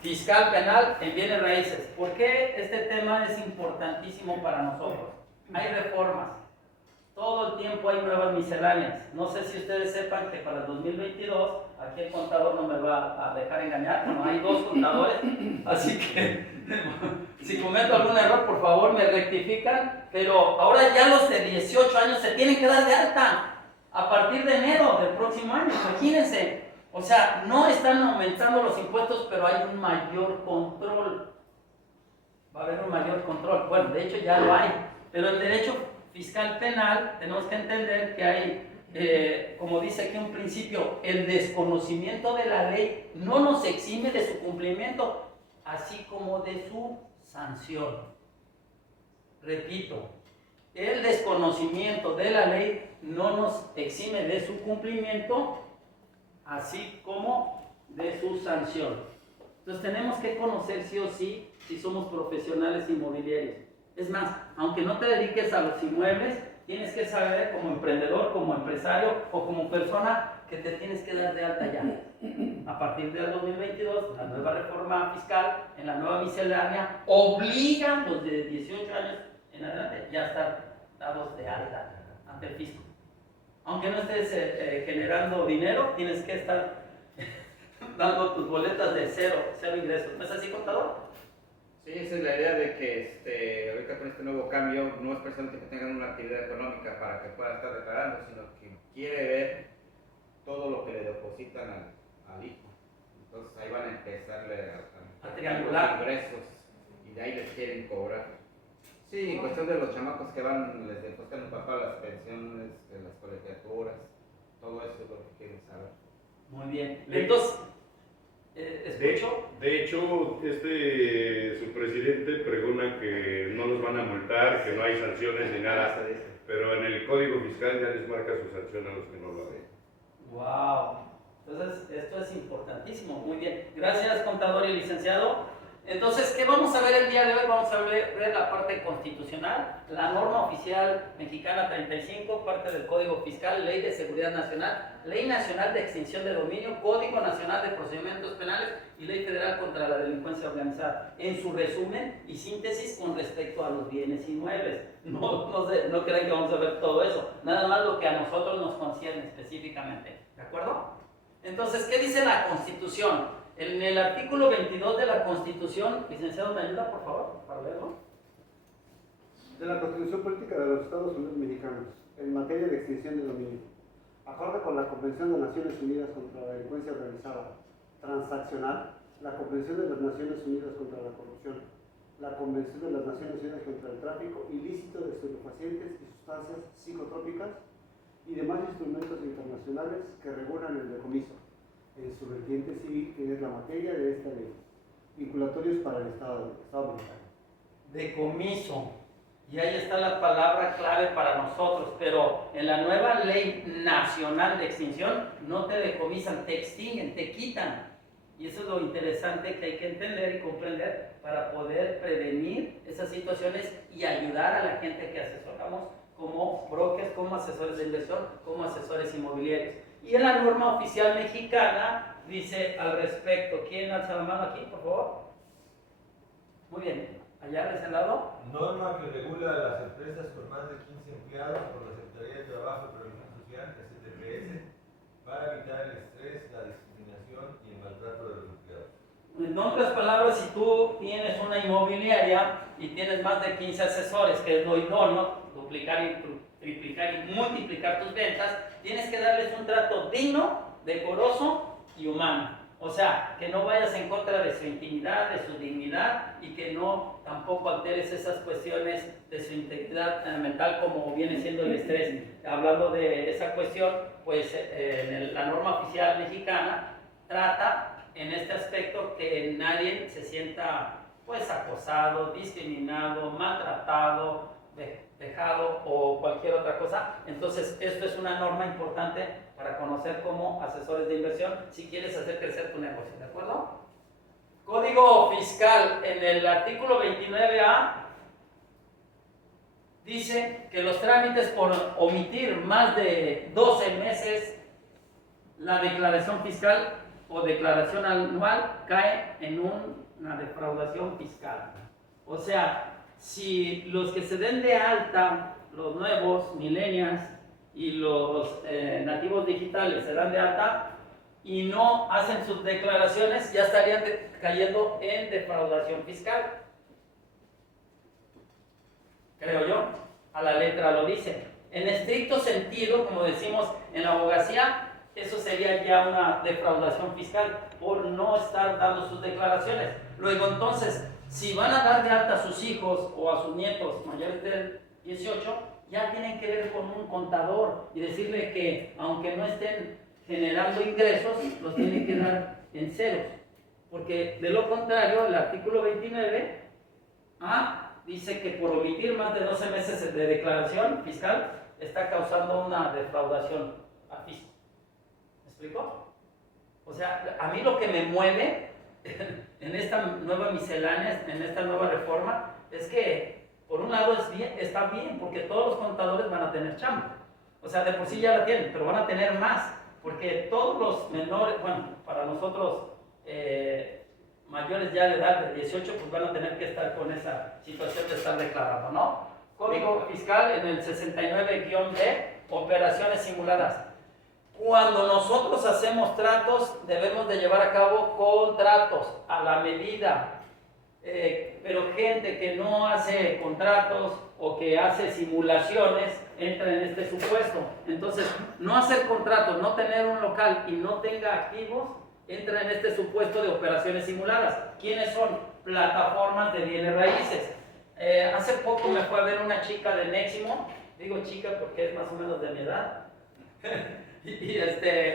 Fiscal penal en bienes raíces. ¿Por qué este tema es importantísimo para nosotros? Hay reformas. Todo el tiempo hay nuevas misceláneas. No sé si ustedes sepan que para el 2022, aquí el contador no me va a dejar engañar, no hay dos contadores, así que si cometo algún error, por favor me rectifican, pero ahora ya los de 18 años se tienen que dar de alta a partir de enero del próximo año, imagínense. O sea, no están aumentando los impuestos, pero hay un mayor control. Va a haber un mayor control. Bueno, de hecho ya lo hay, pero el derecho fiscal penal, tenemos que entender que hay, como dice aquí un principio, el desconocimiento de la ley no nos exime de su cumplimiento, así como de su sanción. Repito, el desconocimiento de la ley no nos exime de su cumplimiento, así como de su sanción. Entonces tenemos que conocer sí o sí si somos profesionales inmobiliarios. Es más, aunque no te dediques a los inmuebles, tienes que saber como emprendedor, como empresario o como persona que te tienes que dar de alta ya. A partir del 2022, la nueva reforma fiscal en la nueva miscelánea obliga a los de 18 años en adelante ya estar dados de alta ante el fisco. Aunque no estés generando dinero, tienes que estar dando tus boletas de cero ingresos. ¿No es así, contador? Sí, esa es la idea de que ahorita con este nuevo cambio no es precisamente que tengan una actividad económica para que puedan estar declarando, sino que quiere ver todo lo que le depositan al hijo. Entonces ahí van a empezarle a triangular los ingresos y de ahí les quieren cobrar. Sí, en cuestión de los chamacos que van, les depositan a un papá las pensiones, las colegiaturas, todo eso es lo que quieren saber. Muy bien. Entonces, de hecho, su presidente pregona que no los van a multar, que no hay sanciones ni nada, pero en el Código Fiscal ya les marca su sanción a los que no lo hagan. ¡Wow! Entonces, esto es importantísimo. Muy bien. Gracias, contador y licenciado. Entonces, ¿qué vamos a ver el día de hoy? Vamos a ver la parte constitucional, la norma oficial mexicana 35, parte del Código Fiscal, Ley de Seguridad Nacional, Ley Nacional de Extinción de Dominio, Código Nacional de Procedimientos Penales y Ley Federal contra la Delincuencia Organizada. En su resumen y síntesis con respecto a los bienes inmuebles. No crean que vamos a ver todo eso, nada más lo que a nosotros nos concierne específicamente. ¿De acuerdo? Entonces, ¿qué dice la Constitución? En el artículo 22 de la Constitución, licenciado, ¿me ayuda por favor para leerlo? De la Constitución Política de los Estados Unidos Mexicanos, en materia de extinción de dominio, acorde con la Convención de Naciones Unidas contra la Delincuencia Organizada Transaccional, la Convención de las Naciones Unidas contra la Corrupción, la Convención de las Naciones Unidas contra el Tráfico Ilícito de Estupefacientes y Sustancias Psicotrópicas y demás instrumentos internacionales que regulan el decomiso en su vertiente civil, que es la materia de esta ley, vinculatorios para el Estado mexicano. Decomiso, y ahí está la palabra clave para nosotros, pero en la nueva ley nacional de extinción no te decomisan, te extinguen, te quitan, y eso es lo interesante que hay que entender y comprender para poder prevenir esas situaciones y ayudar a la gente que asesoramos como brokers, como asesores de inversión, como asesores inmobiliarios. Y en la norma oficial mexicana dice al respecto, ¿quién alza la mano aquí, por favor? Muy bien, allá de ese lado. Norma que regula a las empresas con más de 15 empleados por la Secretaría de Trabajo y Previsión Social, STPS, para evitar el estrés, la discriminación y el maltrato de los empleados. En otras palabras, si tú tienes una inmobiliaria y tienes más de 15 asesores, que es lo idóneo, duplicar y triplicar y multiplicar tus ventas, tienes que darles un trato digno, decoroso y humano. O sea, que no vayas en contra de su intimidad, de su dignidad y que no tampoco alteres esas cuestiones de su integridad mental como viene siendo el estrés. Hablando de esa cuestión, pues la norma oficial mexicana trata en este aspecto que nadie se sienta pues acosado, discriminado, maltratado, dejado o cualquier otra cosa. Entonces esto es una norma importante para conocer como asesores de inversión si quieres hacer crecer tu negocio, ¿de acuerdo? Código fiscal, en el artículo 29A dice que los trámites por omitir más de 12 meses la declaración fiscal o declaración anual cae en una defraudación fiscal. O sea, si los que se den de alta, los nuevos, millennials y los nativos digitales se dan de alta y no hacen sus declaraciones, ya estarían cayendo en defraudación fiscal. Creo yo, a la letra lo dice. En estricto sentido, como decimos en la abogacía, eso sería ya una defraudación fiscal por no estar dando sus declaraciones. Luego entonces, si van a dar de alta a sus hijos o a sus nietos mayores de 18, ya tienen que ver con un contador y decirle que aunque no estén generando ingresos, los tienen que dar en ceros. Porque de lo contrario, el artículo 29 dice que por omitir más de 12 meses de declaración fiscal está causando una defraudación a fisco. ¿Me explico? O sea, a mí lo que me mueve en esta nueva miscelánea, en esta nueva reforma, es que por un lado está bien, porque todos los contadores van a tener chamba. O sea, de por sí ya la tienen, pero van a tener más, porque todos los menores, bueno, para nosotros mayores ya de edad de 18, pues van a tener que estar con esa situación de estar declarando, ¿no? Código fiscal en el 69-D, operaciones simuladas. Cuando nosotros hacemos tratos, debemos de llevar a cabo contratos a la medida. Pero gente que no hace contratos o que hace simulaciones entra en este supuesto. Entonces, no hacer contratos, no tener un local y no tenga activos, entra en este supuesto de operaciones simuladas. ¿Quiénes son? Plataformas de bienes raíces. Hace poco me fue a ver una chica de Neximo, digo chica porque es más o menos de mi edad, y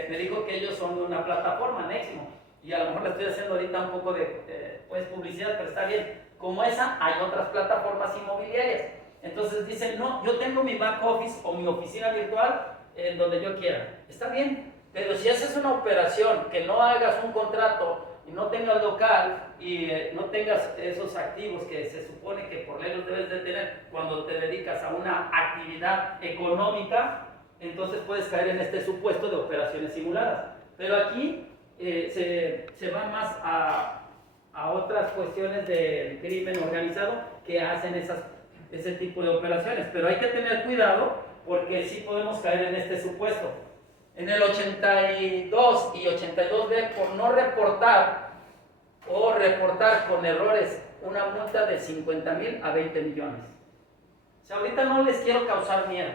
me dijo que ellos son una plataforma, Neximo, y a lo mejor le estoy haciendo ahorita un poco de publicidad, pero está bien. Como esa, hay otras plataformas inmobiliarias. Entonces dicen, no, yo tengo mi back office o mi oficina virtual en donde yo quiera. Está bien, pero si haces una operación que no hagas un contrato y no tengas local y no tengas esos activos que se supone que por ley los debes de tener cuando te dedicas a una actividad económica, entonces puedes caer en este supuesto de operaciones simuladas. Pero aquí se va más a otras cuestiones del crimen organizado que hacen ese tipo de operaciones. Pero hay que tener cuidado porque sí podemos caer en este supuesto. En el 82 y 82B, por no reportar o reportar con errores una multa de 50,000 a 20 millones. O sea, ahorita no les quiero causar miedo,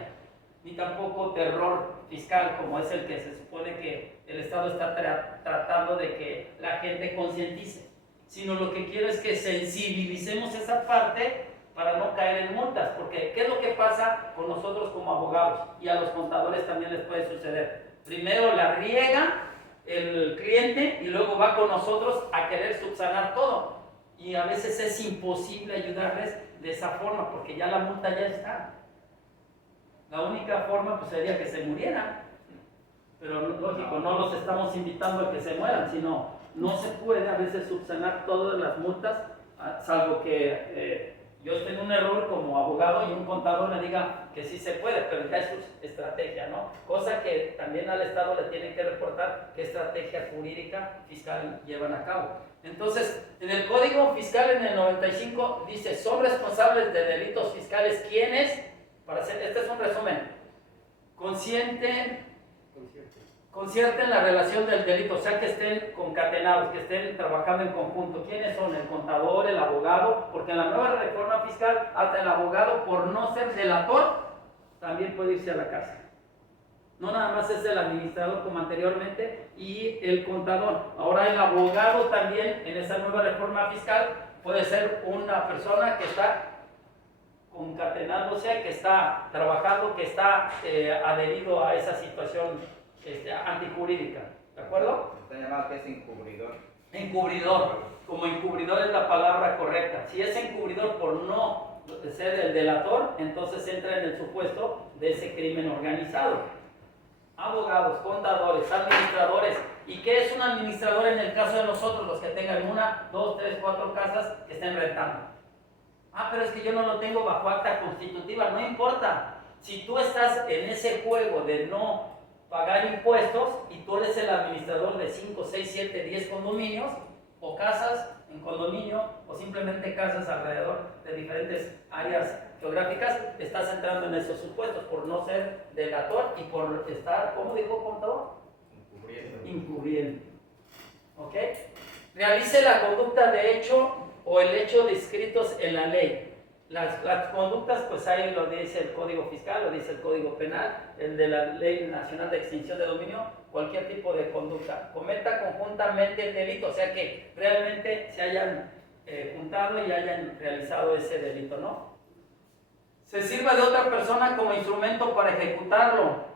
ni tampoco terror fiscal, como es el que se supone que el Estado está tratando de que la gente concientice, sino lo que quiero es que sensibilicemos esa parte para no caer en multas, porque ¿qué es lo que pasa con nosotros como abogados? Y a los contadores también les puede suceder. Primero la riega el cliente y luego va con nosotros a querer subsanar todo. Y a veces es imposible ayudarles de esa forma, porque ya la multa ya está. La única forma pues sería que se murieran. Pero lógico, no los estamos invitando a que se mueran, sino no se puede a veces subsanar todas las multas, salvo que yo esté en un error como abogado y un contador me diga que sí se puede, pero ya es su estrategia, ¿no? Cosa que también al Estado le tienen que reportar qué estrategia jurídica fiscal llevan a cabo. Entonces, en el Código Fiscal en el 95 dice, son responsables de delitos fiscales quienes, este es un resumen, concierten la relación del delito, o sea que estén concatenados, que estén trabajando en conjunto. ¿Quiénes son? El contador, el abogado, porque en la nueva reforma fiscal hasta el abogado por no ser delator también puede irse a la cárcel. No nada más es el administrador como anteriormente y el contador. Ahora el abogado también en esa nueva reforma fiscal puede ser una persona que está concatenándose, que está trabajando, que está adherido a esa situación antijurídica, ¿de acuerdo? Está llamado que es encubridor. Encubridor, como encubridor es la palabra correcta. Si es encubridor por no ser el delator, entonces entra en el supuesto de ese crimen organizado. Abogados, contadores, administradores. ¿Y qué es un administrador en el caso de nosotros, los que tengan 1, 2, 3, 4 casas que estén rentando? Pero es que yo no lo tengo bajo acta constitutiva, no importa. Si tú estás en ese juego de no pagar impuestos y tú eres el administrador de 5, 6, 7, 10 condominios o casas en condominio o simplemente casas alrededor de diferentes áreas geográficas, estás entrando en esos supuestos por no ser delator y por estar, ¿cómo dijo el contador? Encubriendo. ¿Ok? Realice la conducta de hecho o el hecho descritos en la ley. Las conductas, pues ahí lo dice el Código Fiscal, lo dice el Código Penal, el de la Ley Nacional de Extinción de Dominio, cualquier tipo de conducta. Cometa conjuntamente el delito, o sea que realmente se hayan juntado y hayan realizado ese delito, ¿no? Se sirva de otra persona como instrumento para ejecutarlo.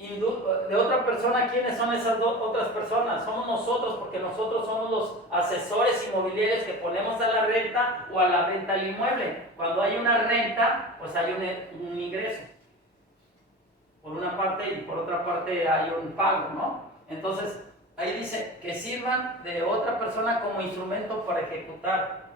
De otra persona, ¿quiénes son esas otras personas? Somos nosotros, porque nosotros somos los asesores inmobiliarios que ponemos a la renta o a la venta el inmueble. Cuando hay una renta, pues hay un ingreso. Por una parte y por otra parte hay un pago, ¿no? Entonces, ahí dice que sirvan de otra persona como instrumento para ejecutar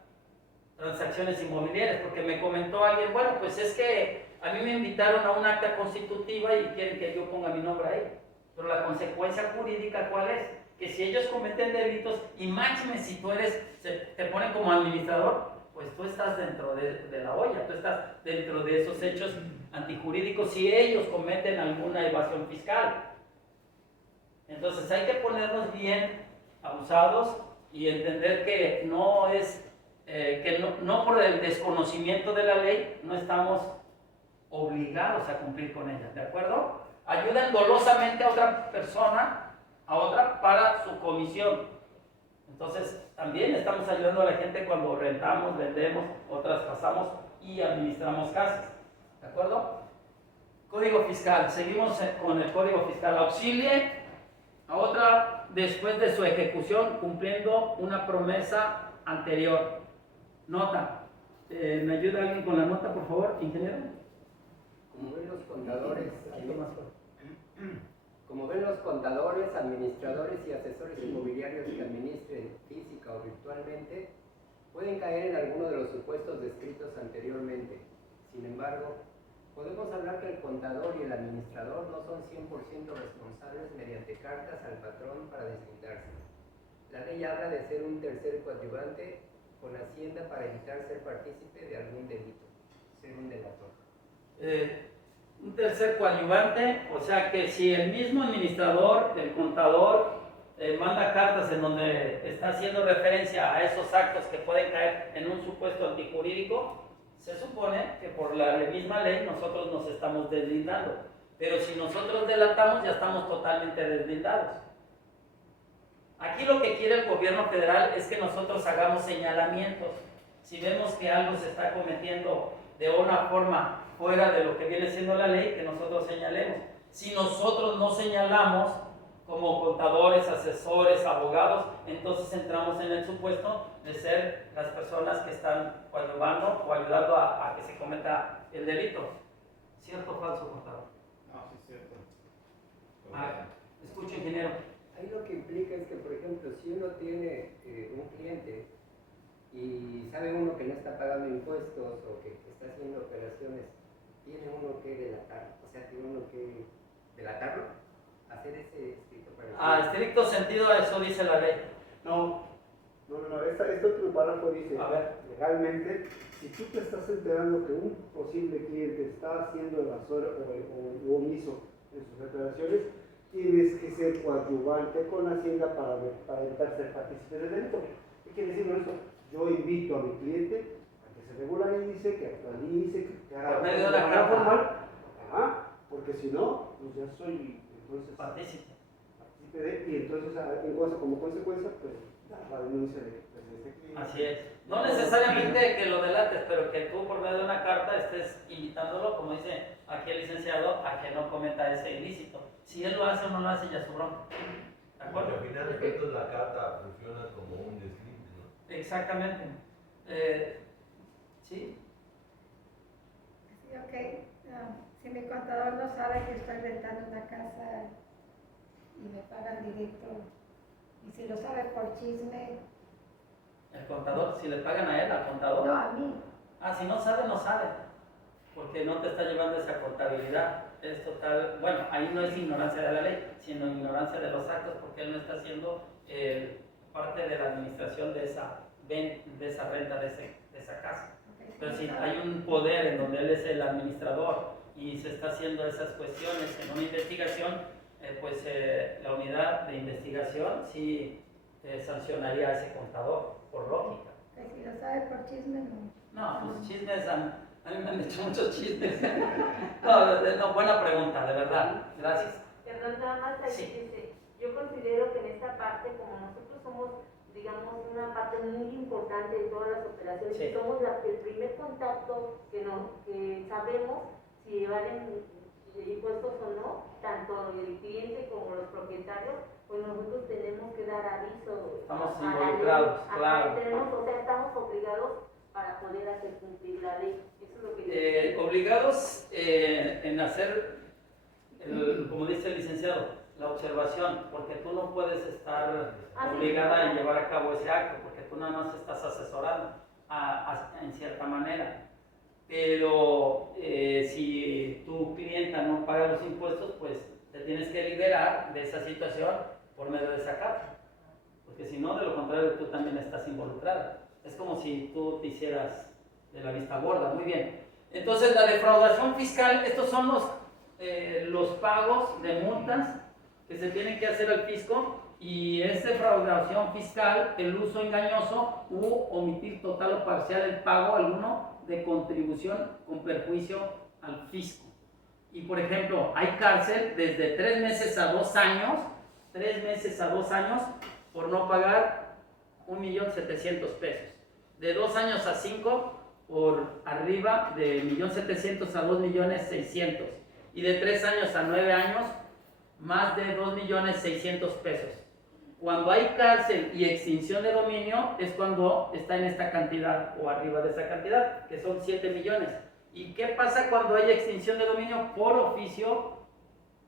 transacciones inmobiliarias, porque me comentó alguien, bueno, pues es que a mí me invitaron a un acta constitutiva y quieren que yo ponga mi nombre ahí. Pero la consecuencia jurídica, ¿cuál es? Que si ellos cometen delitos, y máxime si tú te ponen como administrador, pues tú estás dentro de la olla, tú estás dentro de esos hechos antijurídicos si ellos cometen alguna evasión fiscal. Entonces hay que ponernos bien abusados y entender que no es, no por el desconocimiento de la ley, no estamos obligados a cumplir con ella, ¿de acuerdo? Ayudan dolosamente a otra persona, a otra para su comisión. Entonces, también estamos ayudando a la gente cuando rentamos, vendemos o traspasamos y administramos casas, ¿de acuerdo? Código fiscal, seguimos con el Código Fiscal. Auxilie a otra después de su ejecución cumpliendo una promesa anterior. Nota. ¿Me ayuda alguien con la nota, por favor, ingeniero? Como ven los contadores, administradores y asesores inmobiliarios que administren física o virtualmente, pueden caer en alguno de los supuestos descritos anteriormente. Sin embargo, podemos hablar que el contador y el administrador no son 100% responsables mediante cartas al patrón para deslindarse. La ley habla de ser un tercer coadyuvante con Hacienda para evitar ser partícipe de algún delito, ser un delator. Un tercer coadyuvante, o sea que si el mismo administrador, el contador, manda cartas en donde está haciendo referencia a esos actos que pueden caer en un supuesto antijurídico, se supone que por la misma ley nosotros nos estamos deslindando. Pero si nosotros delatamos, ya estamos totalmente deslindados. Aquí lo que quiere el gobierno federal es que nosotros hagamos señalamientos. Si vemos que algo se está cometiendo de una forma fuera de lo que viene siendo la ley, que nosotros señalemos. Si nosotros no señalamos como contadores, asesores, abogados, entonces entramos en el supuesto de ser las personas que están coadyuvando o ayudando a que se cometa el delito. ¿Cierto o falso, contador? No, sí es cierto. Escucha, ingeniero. Ahí lo que implica es que, por ejemplo, si uno tiene un cliente y sabe uno que no está pagando impuestos o que está haciendo operaciones, tiene uno que delatar, o sea, tiene uno que delatarlo, hacer ese escrito para Estricto sentido, eso dice la ley. No, este otro párrafo dice, A ver. legalmente, si tú te estás enterando que un posible cliente está haciendo evasor o omiso en sus declaraciones, tienes que ser coadyuvante con Hacienda para evitar ser partícipe del delito. ¿Qué quiere decir con esto? Yo invito a mi cliente a que se regularice, que actualice, que haga Por medio de la manera carta. formal, porque si no, pues ya soy entonces Partícipe. partícipe de, y entonces como consecuencia, pues la denuncia de este cliente. Así es. No necesariamente que lo delates, pero que tú por medio de una carta estés invitándolo, como dice aquí el licenciado, a que no cometa ese ilícito. Si él lo hace o no lo hace, ya es su bronca. ¿De acuerdo? Porque al final de cuentas la carta funciona como un deslinde, ¿no? Exactamente. ¿Sí? Sí, ok. Si mi contador no sabe que estoy rentando una casa y me pagan directo, y si lo sabe por chisme, El contador, si le pagan a él, al contador. no a mí. Si no sabe, no sabe. Porque no te está llevando esa contabilidad. es total, bueno, ahí no es ignorancia de la ley, sino ignorancia de los actos, porque él no está siendo parte de la administración de esa renta, de esa casa. Pero si hay un poder en donde él es el administrador y se está haciendo esas cuestiones en una investigación, pues la unidad de investigación sí sancionaría a ese contador, por lógica. Que si lo sabe por chisme, no. No, pues chismes, a mí me han dicho muchos chismes. No, buena pregunta, de verdad, gracias. Perdón, nada más ahí Sí. dice, yo considero que en esta parte, como nosotros somos, digamos, una parte muy importante de todas las operaciones, Sí. somos el primer contacto que sabemos si valen impuestos o no, tanto el cliente como los propietarios, pues nosotros tenemos que dar aviso. Estamos a la ley. involucrados, Ajá, claro. o sea, estamos obligados para poder hacer cumplir la ley. Eso es lo que yo Obligados en hacer, como dice el licenciado, la observación, porque tú no puedes estar obligada a llevar a cabo ese acto, porque tú nada más estás asesorando en cierta manera. Pero si tu clienta no paga los impuestos, pues te tienes que liberar de esa situación por medio de esa carta, porque si no, de lo contrario, tú también estás involucrada. Es como si tú te hicieras de la vista gorda. Muy bien. Entonces, la defraudación fiscal, estos son los pagos de multas que se tienen que hacer al fisco, y es defraudación fiscal el uso engañoso u omitir total o parcial el pago alguno de contribución con perjuicio al fisco. Y por ejemplo, hay cárcel desde 3 meses a 2 años, 3 meses a 2 años por no pagar 1.700.000 pesos. De 2 años a 5 por arriba de 1.700.000 a 2.600.000. Y de 3 años a 9 años, más de 2.600.000 pesos. Cuando hay cárcel y extinción de dominio es cuando está en esta cantidad o arriba de esa cantidad, que son 7 millones. ¿Y qué pasa cuando hay extinción de dominio? Por oficio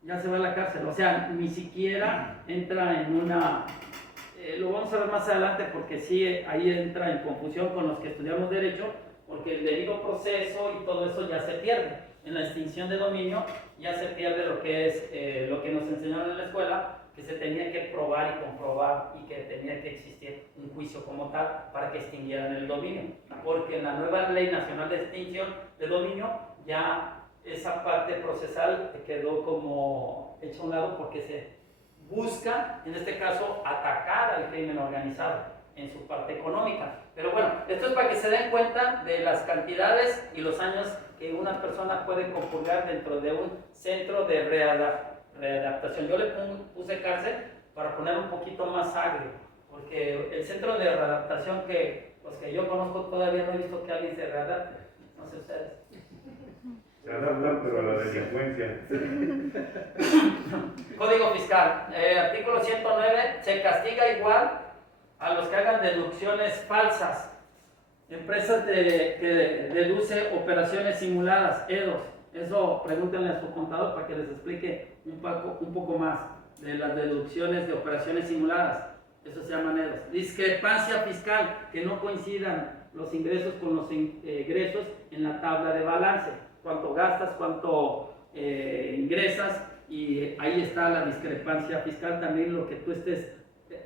ya se va a la cárcel, o sea, ni siquiera entra en una... lo vamos a ver más adelante, porque sí, ahí entra en confusión con los que estudiamos Derecho, porque el debido proceso y todo eso ya se pierde. En la extinción de dominio ya se pierde lo que es lo que nos enseñaron en la escuela, que se tenía que probar y comprobar y que tenía que existir un juicio como tal para que extinguieran el dominio. Porque en la nueva Ley Nacional de Extinción de Dominio ya esa parte procesal quedó como hecha a un lado, porque se busca, en este caso, atacar al crimen organizado en su parte económica. Pero bueno, esto es para que se den cuenta de las cantidades y los años que una persona puede compurgar dentro de un centro de readaptación. Yo le puse cárcel para poner un poquito más agrio, porque el centro de readaptación que yo conozco todavía no he visto que alguien se readapte, no sé ustedes. Se adaptan, pero a la delincuencia. Código Fiscal, artículo 109, se castiga igual a los que hagan deducciones falsas. Empresas que deduce operaciones simuladas, EDOS. Eso pregúntenle a su contador para que les explique un poco más de las deducciones de operaciones simuladas. Eso se llama EDOS. Discrepancia fiscal, que no coincidan los ingresos con los egresos en la tabla de balance. Cuánto gastas, cuánto ingresas, y ahí está la discrepancia fiscal, también lo que tú estés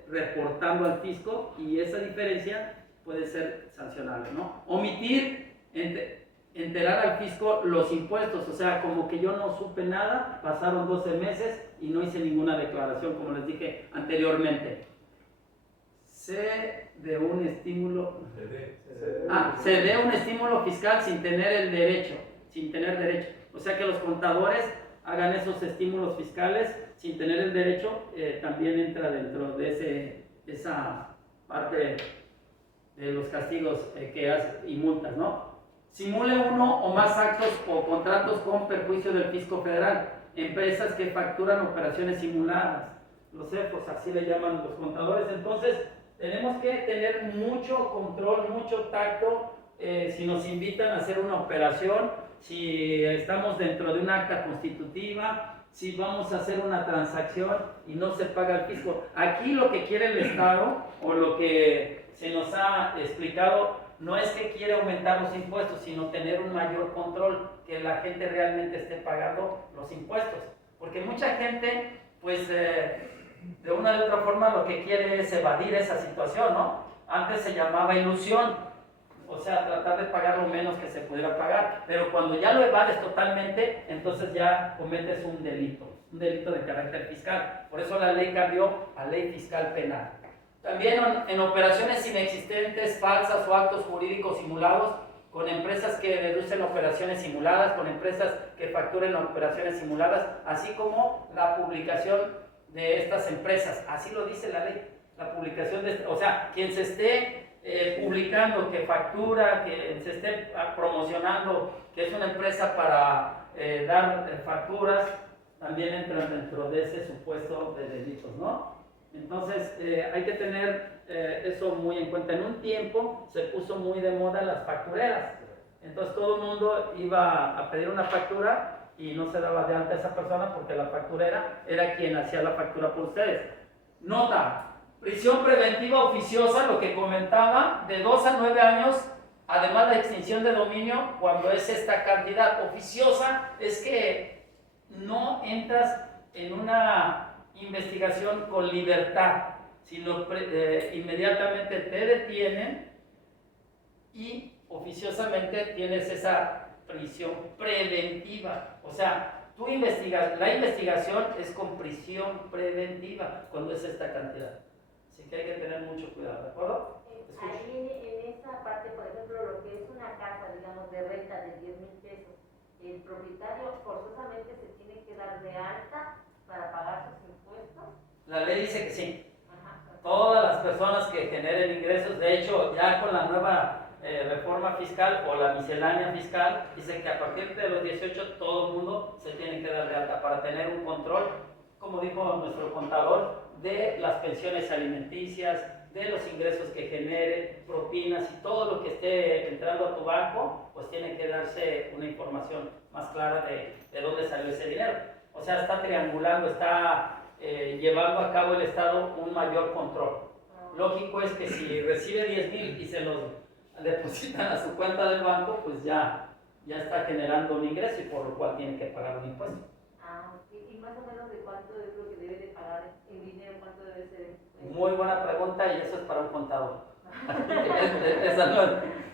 reportando al fisco, y esa diferencia puede ser sancionable, ¿no? Omitir, enterar al fisco los impuestos, o sea, como que yo no supe nada, pasaron 12 meses y no hice ninguna declaración, como les dije anteriormente. Se dé un estímulo fiscal sin tener derecho. O sea, que los contadores hagan esos estímulos fiscales sin tener el derecho, también entra dentro de esa parte de los castigos que hace y multas, ¿no? Simule uno o más actos o contratos con perjuicio del fisco federal. Empresas que facturan operaciones simuladas, los CEFOS, así le llaman los contadores. Entonces, tenemos que tener mucho control, mucho tacto, si nos invitan a hacer una operación, si estamos dentro de una acta constitutiva, si vamos a hacer una transacción y no se paga el fisco. Aquí lo que quiere el Estado, o lo que se nos ha explicado, no es que quiere aumentar los impuestos, sino tener un mayor control, que la gente realmente esté pagando los impuestos. Porque mucha gente, pues, de una u otra forma lo que quiere es evadir esa situación, ¿no? Antes se llamaba ilusión, o sea, tratar de pagar lo menos que se pudiera pagar, pero cuando ya lo evades totalmente, entonces ya cometes un delito de carácter fiscal. Por eso la ley cambió a ley fiscal penal. También en operaciones inexistentes, falsas o actos jurídicos simulados, con empresas que deducen operaciones simuladas, con empresas que facturen operaciones simuladas, así como la publicación de estas empresas. Así lo dice la ley, la publicación de, o sea, quien se esté publicando que factura, que se esté promocionando que es una empresa para dar facturas, también entran dentro de ese supuesto de delitos, ¿no? Entonces hay que tener eso muy en cuenta. En un tiempo se puso muy de moda las factureras, entonces todo el mundo iba a pedir una factura y no se daba de alta a esa persona porque la facturera era quien hacía la factura por ustedes. Nota, prisión preventiva oficiosa, lo que comentaba, de 2 a 9 años, además de extinción de dominio, cuando es esta cantidad. Oficiosa es que no entras en una investigación con libertad, sino inmediatamente te detienen y oficiosamente tienes esa prisión preventiva. O sea, la investigación es con prisión preventiva cuando es esta cantidad. Así que hay que tener mucho cuidado, ¿de acuerdo? Ahí en esa parte, por ejemplo, lo que es una casa, digamos, de renta de 10,000 pesos, el propietario forzosamente se tiene que dar de alta para pagar sus impuestos. La ley dice que sí. Ajá. Todas las personas que generen ingresos, de hecho, ya con la nueva reforma fiscal o la miscelánea fiscal, dice que a partir de los 18 todo el mundo se tiene que dar de alta para tener un control, como dijo nuestro contador, de las pensiones alimenticias, de los ingresos que genere, propinas y todo lo que esté entrando a tu banco, pues tiene que darse una información más clara de dónde salió ese dinero. O sea, está triangulando, está llevando a cabo el Estado un mayor control. Lógico es que si recibe 10,000 y se los depositan a su cuenta del banco, pues ya está generando un ingreso y por lo cual tiene que pagar un impuesto. ¿Y más o menos de cuánto es lo que debe de pagar en dinero? ¿Cuánto debe ser? Muy buena pregunta y eso es para un contador. Esa no,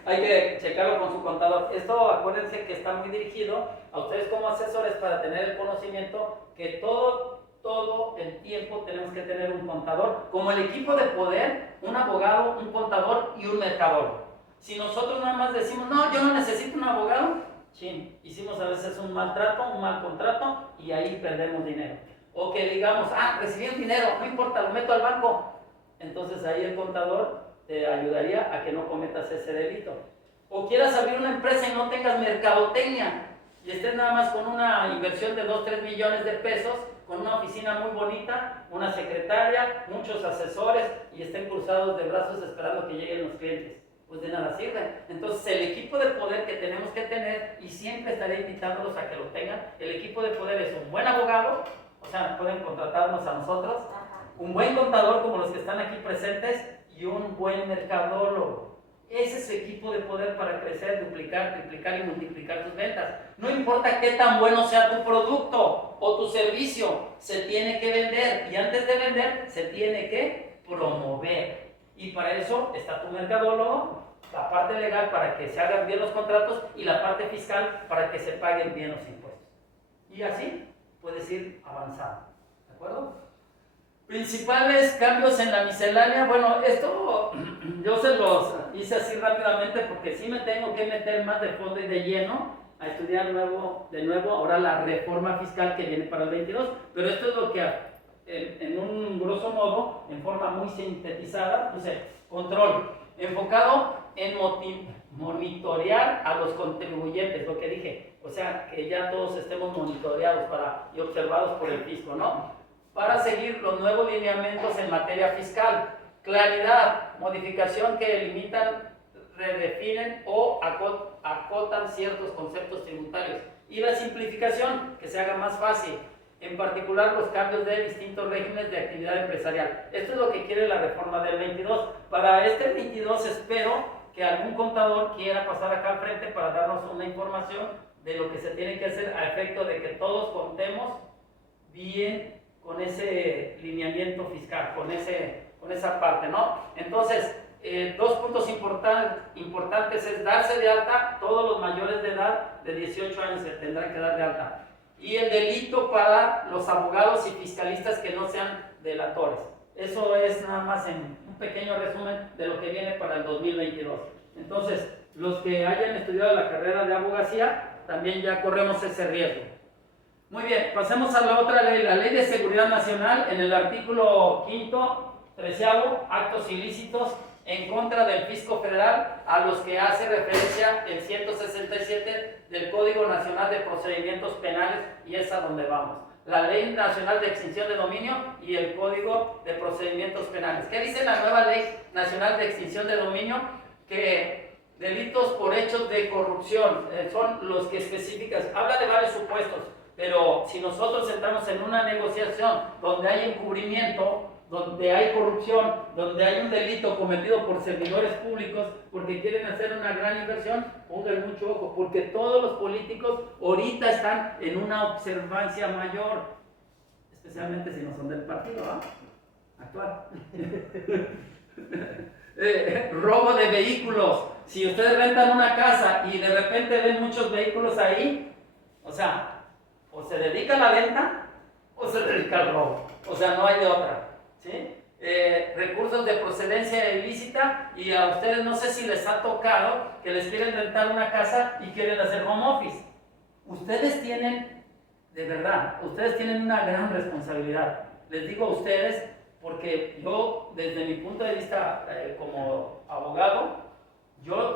hay que checarlo con su contador. Esto acuérdense que está muy dirigido a ustedes como asesores para tener el conocimiento que todo el tiempo tenemos que tener un contador, como el equipo de poder, un abogado, un contador y un mercadólogo. Si nosotros nada más decimos, no, yo no necesito un abogado, chin, hicimos a veces un maltrato, un mal contrato y ahí perdemos dinero. O que digamos, recibí un dinero, no importa, lo meto al banco. Entonces ahí el contador te ayudaría a que no cometas ese delito. O quieras abrir una empresa y no tengas mercadotecnia y estés nada más con una inversión de 2-3 millones de pesos, con una oficina muy bonita, una secretaria, muchos asesores y estén cruzados de brazos esperando que lleguen los clientes. Pues de nada sirve. Entonces el equipo de poder que tenemos que tener, y siempre estaré invitándolos a que lo tengan, el equipo de poder es un buen abogado, o sea, pueden contratarnos a nosotros, un buen contador como los que están aquí presentes y un buen mercadólogo. Ese es su equipo de poder para crecer, duplicar, triplicar y multiplicar tus ventas. No importa qué tan bueno sea tu producto o tu servicio, se tiene que vender y antes de vender se tiene que promover. Y para eso está tu mercadólogo, la parte legal para que se hagan bien los contratos y la parte fiscal para que se paguen bien los impuestos. Y así puedes ir avanzando, ¿de acuerdo? Principales cambios en la miscelánea. Bueno, esto yo se los hice así rápidamente porque sí me tengo que meter más de fondo y de lleno a estudiar de nuevo ahora la reforma fiscal que viene para el 22. Pero esto es lo que en un grosso modo, en forma muy sintetizada, puse control, enfocado en monitorear a los contribuyentes, lo que dije, o sea, que ya todos estemos monitoreados y observados por el fisco, ¿no? Para seguir los nuevos lineamientos en materia fiscal, claridad, modificación que limitan, redefinen o acotan ciertos conceptos tributarios, y la simplificación, que se haga más fácil, en particular los cambios de distintos regímenes de actividad empresarial. Esto es lo que quiere la reforma del 22. Para este 22 espero que algún contador quiera pasar acá al frente para darnos una información de lo que se tiene que hacer a efecto de que todos contemos bien con ese lineamiento fiscal, con esa parte, ¿no? Entonces, dos puntos importantes es darse de alta. Todos los mayores de edad de 18 años se tendrán que dar de alta. Y el delito para los abogados y fiscalistas que no sean delatores. Eso es nada más en un pequeño resumen de lo que viene para el 2022. Entonces, los que hayan estudiado la carrera de abogacía, también ya corremos ese riesgo. Muy bien, pasemos a la otra ley, la Ley de Seguridad Nacional, en el artículo 5º, 13º, actos ilícitos en contra del fisco federal, a los que hace referencia el 167 del Código Nacional de Procedimientos Penales, y es a donde vamos. La Ley Nacional de Extinción de Dominio y el Código de Procedimientos Penales. ¿Qué dice la nueva Ley Nacional de Extinción de Dominio? Que delitos por hechos de corrupción son los que especificas. Habla de varios supuestos, pero si nosotros entramos en una negociación donde hay encubrimiento, donde hay corrupción, donde hay un delito cometido por servidores públicos porque quieren hacer una gran inversión, pongan mucho ojo, porque todos los políticos ahorita están en una observancia mayor, especialmente si no son del partido, ¿ah? Actual. Robo de vehículos. Si ustedes rentan una casa y de repente ven muchos vehículos ahí, o sea, o se dedica a la venta o se dedica al robo, o sea, no hay de otra. ¿Sí? Recursos de procedencia ilícita, y a ustedes no sé si les ha tocado que les quieren rentar una casa y quieren hacer home office. Ustedes tienen, de verdad, ustedes tienen una gran responsabilidad. Les digo a ustedes porque yo, desde mi punto de vista como abogado, yo